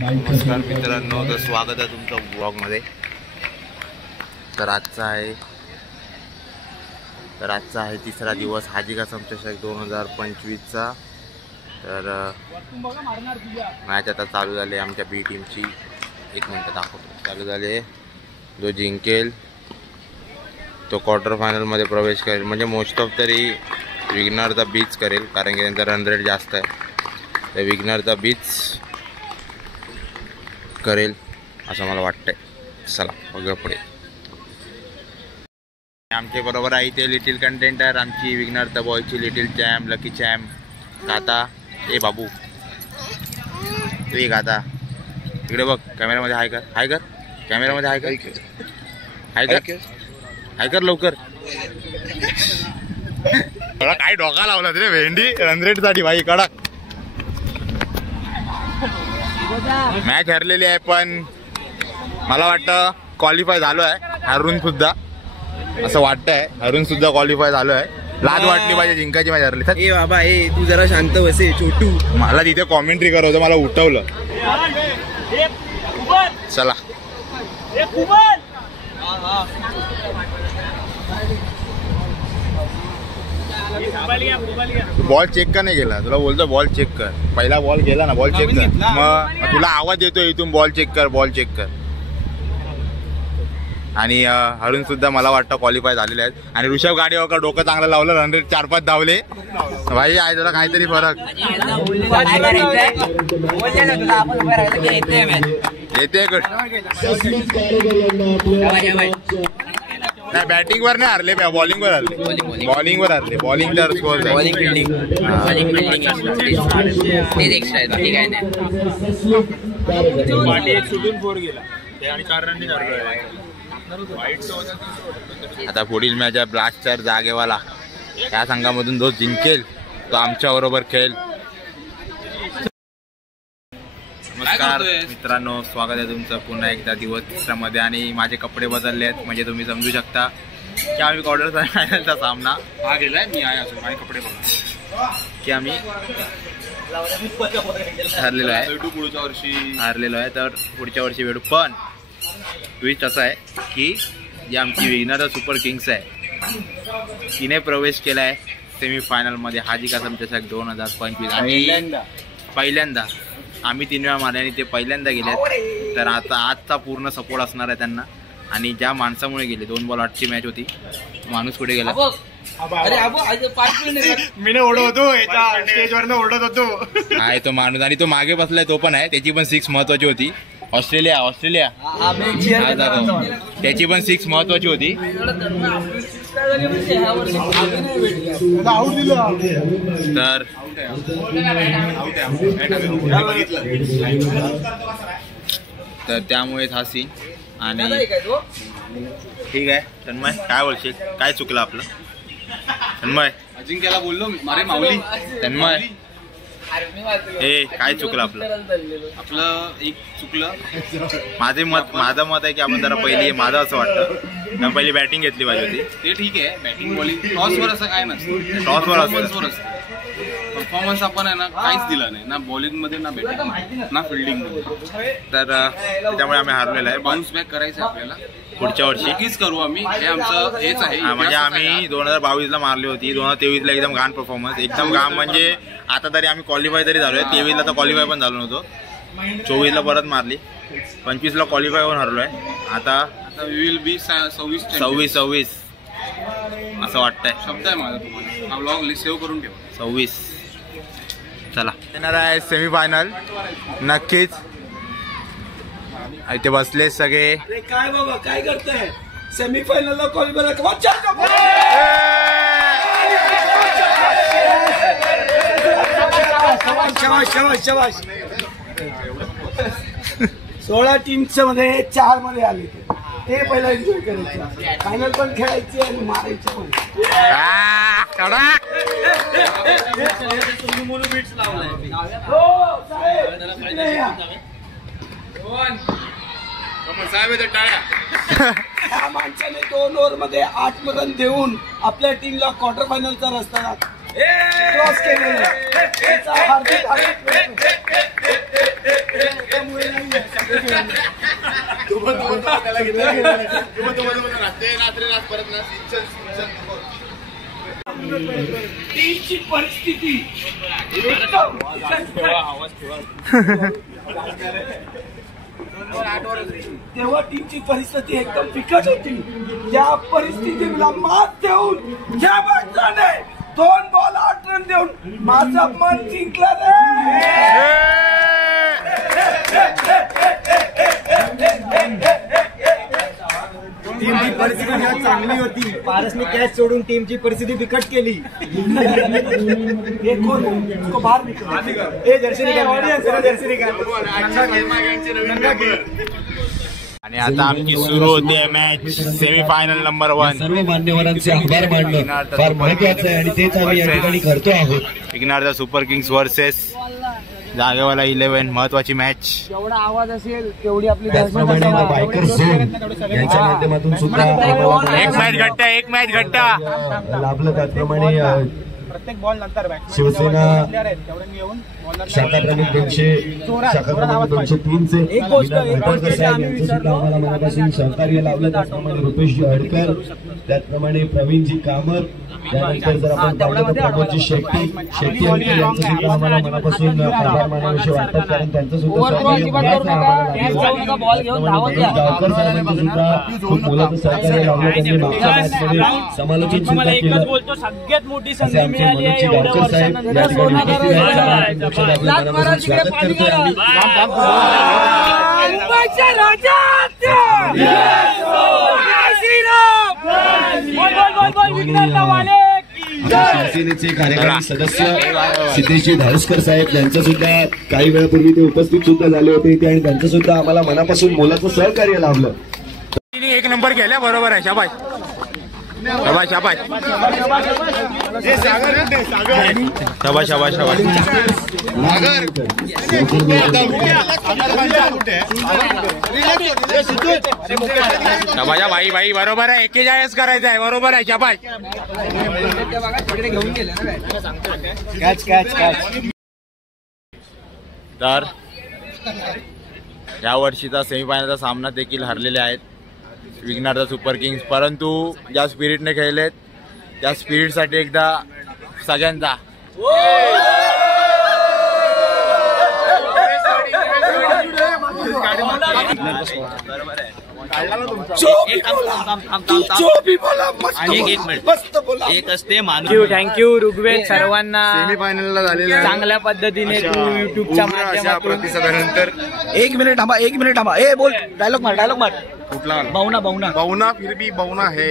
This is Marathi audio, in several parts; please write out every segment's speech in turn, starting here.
नमस्कार मित्रांनो, तर स्वागत आहे तुमचं ब्लॉगमध्ये। तर आजचा आहे तिसरा दिवस हाजी कासम चषक 2025चा। तर मॅच आता चालू झाली आमच्या बी टीमची। एक मिनिट दाखवतो। चालू झाले, जो जिंकेल तो क्वार्टर फायनलमध्ये प्रवेश करेल, म्हणजे मोस्ट ऑफ तरी विग्नरचा बीच करेल, कारण की त्यांचा रन रेट जास्त आहे। तर विग्नरचा बीच करेल असं मला वाटतंय। चला बघूया पुढे। आमच्या बरोबर आहे ते लिटिल कंटेंटर, आमची विग्नर द बॉयची लिटिल चॅम्प, लकी चॅम्प गाता। ए बाबू तू ये गाता, इकडे बघ कॅमेरामध्ये। हाय कर कॅमेरामध्ये हाय कर लवकर। काय डोका लावला रे भेंडी रनरेटसाठी भाई, कडक। मॅच हरलेली आहे, पण मला वाटतं क्वालिफाय झालो आहे हरून सुद्धा, असं वाटतंय। हरून सुद्धा क्वालिफाय झालो आहे। लाज वाटली पाहिजे जिंकायची मॅच हरली। ए बाबा ए तू जरा शांत बसे छोटू। मला तिथे कॉमेंट्री करत होतं, मला उठवलं। चला बॉल चेक का नाही गेला? तुला बोलतो बॉल चेक कर। पहिला बॉल गेला ना, बॉल चेक कर। मग तुला आवाज येतो इथून, बॉल चेक कर। आणि हरून सुद्धा मला वाटतं क्वालिफाय झालेले आहेत। आणि ऋषभ गाडीवर डोकं चांगलं लावलं, रन रेट 4-5 धावले भाई। आहे तुला काहीतरी फरक येते। नाही बॅटिंग वर नाही हरले, बॉलिंग वर हरले। बॉलिंग तर स्कोर आता पुढील मॅच आहे ब्लास्टर जागेवाला। या संघामधून जो जिंकेल तो आमच्या बरोबर खेळेल। नमस्कार मित्रांनो, स्वागत आहे तुमचं पुन्हा एकदा दिवस तिसऱ्यामध्ये। आणि माझे कपडे बदलले आहेत, म्हणजे तुम्ही समजू शकता की आम्ही क्वार्टर फायनलचा सामना हा गेलाय। मी आहे अजून माझे कपडे बघा की आम्ही हरलेलो आहे। तर पुढच्या वर्षी भेटू। पण ट्विस्ट असं आहे की जी आमची विग्नर सुपर किंग्स आहे, तिने प्रवेश केला आहे सेमीफायनलमध्ये हाजी कासम चषक 2025। आणि पहिल्यांदा आम्ही 3 वेळा मारले आणि ते पहिल्यांदा गेले। तर आता आजचा पूर्ण सपोर्ट असणार आहे त्यांना। आणि ज्या माणसामुळे गेले, 2 बॉल 8ची मॅच होती, माणूस कुठे गेला? मी ओढवतो स्टेजवर ओढत होतो। आहे तो माणूस, आणि तो मागे बसलाय, तो पण आहे। त्याची पण 6 महत्वाची होती। ऑस्ट्रेलिया त्याची पण 6 महत्वाची होती। तर त्यामुळेच हा सीन। आणि ठीक आहे तन्मय, काय बोलशील? काय चुकलं आपलं तन्मय? अजिंक्यला बोललो मारे माऊली। तन्मय काय चुकलं आपलं एक चुकलं। माझं मत आहे की आपण जरा माझं असं वाटतं पहिली बॅटिंग घेतली पाहिजे होती। ते ठीक आहे, बॅटिंग बॉलिंग टॉसवर असं काय नसतं, टॉसवर असतं। परफॉर्मन्स आपण आहे ना काहीच दिला नाही, ना बॉलिंग मध्ये ना बॅटिंग ना फिल्डिंग मध्ये। तर त्यामुळे आम्ही हारलेलो आहे। बाउन्स बॅक करायचं आपल्याला पुढच्या वर्षी नक्कीच करू आम्ही, हे आमचं हेच आहे। म्हणजे आम्ही 2022ला मारली होती, 2023ला एकदम घाण परफॉर्मन्स, एकदम घाण। म्हणजे आता तरी आम्ही क्वालिफाय तरी झालोय। 23ला तर क्वालिफाय पण झालो नव्हतो, 24ला परत मारली, 25ला क्वालिफाय होऊन हरलोय। आता विल बी 26 असं वाटतंय। शब्द आहे माझा तुम्हाला, हा ब्लॉग सेव्ह करून ठेवा। 26 चला येणार आहे सेमीफायनल नक्कीच। इथे बसले सगळे। काय बाबा काय करताय? सेमीफायनलला क्वालिफाय शाबाश 16 टीमच्या मध्ये 4 मध्ये आले ते पहिला एन्जॉय करायचे, फायनल पण खेळायचे आणि मारायचे पण। ह्या माणसाने 2 ओव्हरमध्ये 8 रन देऊन आपल्या टीमला क्वार्टर फायनलचा रस्ता क्रॉस केलेला आहे। टीमची परिस्थिती तेव्हा टीमची परिस्थिती एकदम बिकट होती. त्या परिस्थितीला मात देऊन ज्या माणसाने 2 बॉल 8 रन देऊन माझं मन जिंकलं टीमची परिस्थिती चांगली होती. पारसने कॅच सोडून टीमची परिस्थिती बिकट केली. आणि आता आमची सुरू होते मॅच सेमीफायनल नंबर 1. सर्व मान्यवरांचे आभार मानणं फार महत्वाचं आहे आणि तेच आम्ही या ठिकाणी करतो आहोत. विघ्नहर्ता सुपर किंग्स वर्सेस जागेवाला 11. महत्वाची मॅच. जेवढा आवाज असेल तेवढी आपली त्याचप्रमाणे बायकर झोन यांच्या माध्यमातून सुद्धा एक मॅच घट्ट लाभलं. त्याचप्रमाणे प्रत्येक बॉल नंतर शिवसेना शाखा प्रमुख 203 चे आम्हाला मनापासून सहकार्य लावलं. त्याचप्रमाणे रुपेशजी हडकर, त्याचप्रमाणे प्रवीणजी कामत, त्यानंतर जर आपण पाहिलं तर प्रमोदजी शेट्टी यांचं सुद्धा आम्हाला मनापासून आभार मानावेसे वाटतात, कारण त्यांचं सुद्धा गावकर साहेबांचं सुद्धा खूप मोलाचं सहकार्य लावलं. त्यांनी मागच्या मॅचमध्ये समालोचन सुद्धा केलं. सगळ्यात मोठी असे आमचे मनोजजी गावकर साहेब या ठिकाणी उपस्थित आहेत. मनापासून स्वागत करतोय आम्ही. शिवसेनेचे कार्यकारी सदस्य सिद्धेशजी धावस्कर साहेब यांचं सुद्धा काही वेळापूर्वी ते उपस्थित सुद्धा झाले होते ते, आणि त्यांचं सुद्धा आम्हाला मनापासून मोलाचं सहकार्य लाभलं. 1 नंबर केल्या. बरोबर आहे. शाबाश शाबाश शाबाश शाबाश शाबाश शाबाश. शाबाश भाई भाई बरोबर आहे. 41 करायचं आहे. बरोबर आहे. शाबाश. तर या वर्षीचा सेमीफायनलचा सामना देखील हरलेले आहेत विघ्नहर्ता सुपर किंग्स, परंतु ज्या स्पिरिटने खेळलेत त्या स्पिरिटसाठी एकदा सगळ्यांचा एक असते. थँक्यू ऋग्वेद सर्वांना. सेमीफायनलला झालेल्या चांगल्या पद्धतीने तू युट्यूबच्या माध्यमातून प्रतिसादानंतर 1 मिनिट थांबा. ए बोल, डायलॉग मार. कुठला बौना फिर भी बौना है,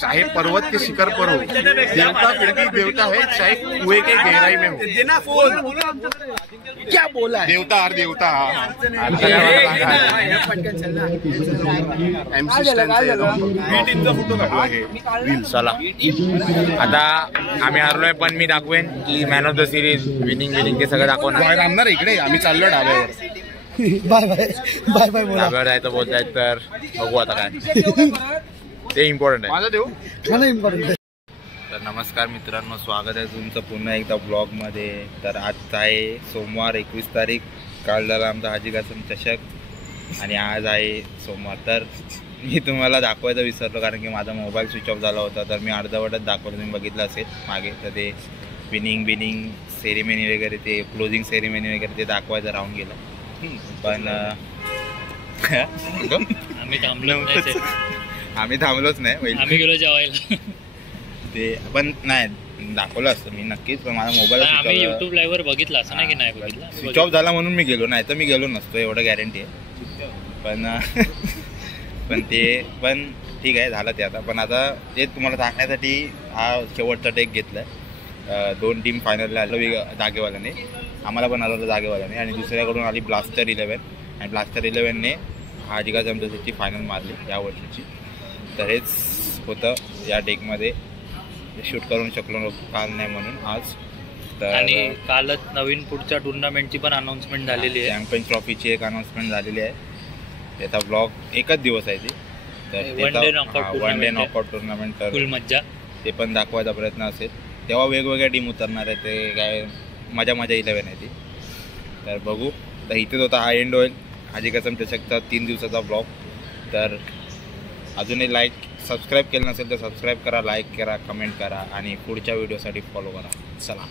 चाहे पर्वत के शिखर पर हो, देवता फिर भी देवता है, चाहे कुएं के गहराई में हो. क्या बोला देवता हर देवता चला. आता आम्ही हरलोय, पण मी दाखवेन की man of the series winning ते सगळं दाखवणार. रामणार इकडे आम्ही चाललो डाब्यावर. बाय डाब्यावर जायचं बोलतायत तर बघू आता काय ते इम्पॉर्टंट आहे. माझा देऊ. तर नमस्कार मित्रांनो, स्वागत आहे तुमचं पुन्हा एकदा ब्लॉगमध्ये. तर आज आहे सोमवार 21 तारीख. काल झाला आमचा हाजी कासम चषक आणि आज आहे सोमवार. तर मी तुम्हाला दाखवायचं विसरलो कारण की माझा मोबाईल स्विच ऑफ झाला होता. तर मी अर्धवटच दाखवलं, तुम्ही बघितलं असेल मागे. तर ते विनिंग सेरेमनी वगैरे, ते क्लोजिंग सेरेमनी वगैरे ते दाखवायचं राहून गेलं. पण आम्ही थांबलोच नाही. आम्ही गेलो जेवायला. ते पण नाही दाखवलं असतं मी नक्कीच, पण माझा मोबाईल युट्यूब लाईव्ह वर बघितलं असं नाही की नाही बघितलं. स्विच ऑफ झाला म्हणून मी गेलो, नाही तर मी गेलो नसतो, एवढं गॅरंटी आहे. पण ठीक आहे झालं ते आता. पण आता ते तुम्हाला दाखवण्यासाठी हा शेवटचा टेक घेतलाय. 2 टीम फायनलला आलं जागेवाल्याने, आम्हाला पण आलं जागेवाल्याने, आणि दुसऱ्याकडून आली ब्लास्टर 11. आणि ब्लास्टर 11ने हाजी कासम चषकची फायनल मारली या वर्षीची. तर हेच होतं या टेकमध्ये. शूट करून शकलो काल नाही म्हणून आज. तर आणि कालच नवीन पुढच्या टुर्नामेंटची पण अनाउन्समेंट झालेली आहे. चॅम्पियन्स ट्रॉफीची एक अनाउन्समेंट झालेली आहे. त्याचा ब्लॉग एकच दिवस आहे ती. तर वन डे नॉकआउट टुर्नामेंट, तर फुल मज्जा. ते पण दाखवायचा प्रयत्न असेल. तेव्हा वेगवेगळ्या टीम उतरणार आहे. ते काय मजा 11 आहे ती. तर बघू. तर इथेच होता हा एंड होईल हाजी कासम चषकचा 3 दिवसाचा ब्लॉग. तर अजूनही सबस्क्राईब केलं नसेल तर सबस्क्राईब करा, लाईक करा, कमेंट करा आणि पुढच्या व्हिडिओसाठी फॉलो करा. चला.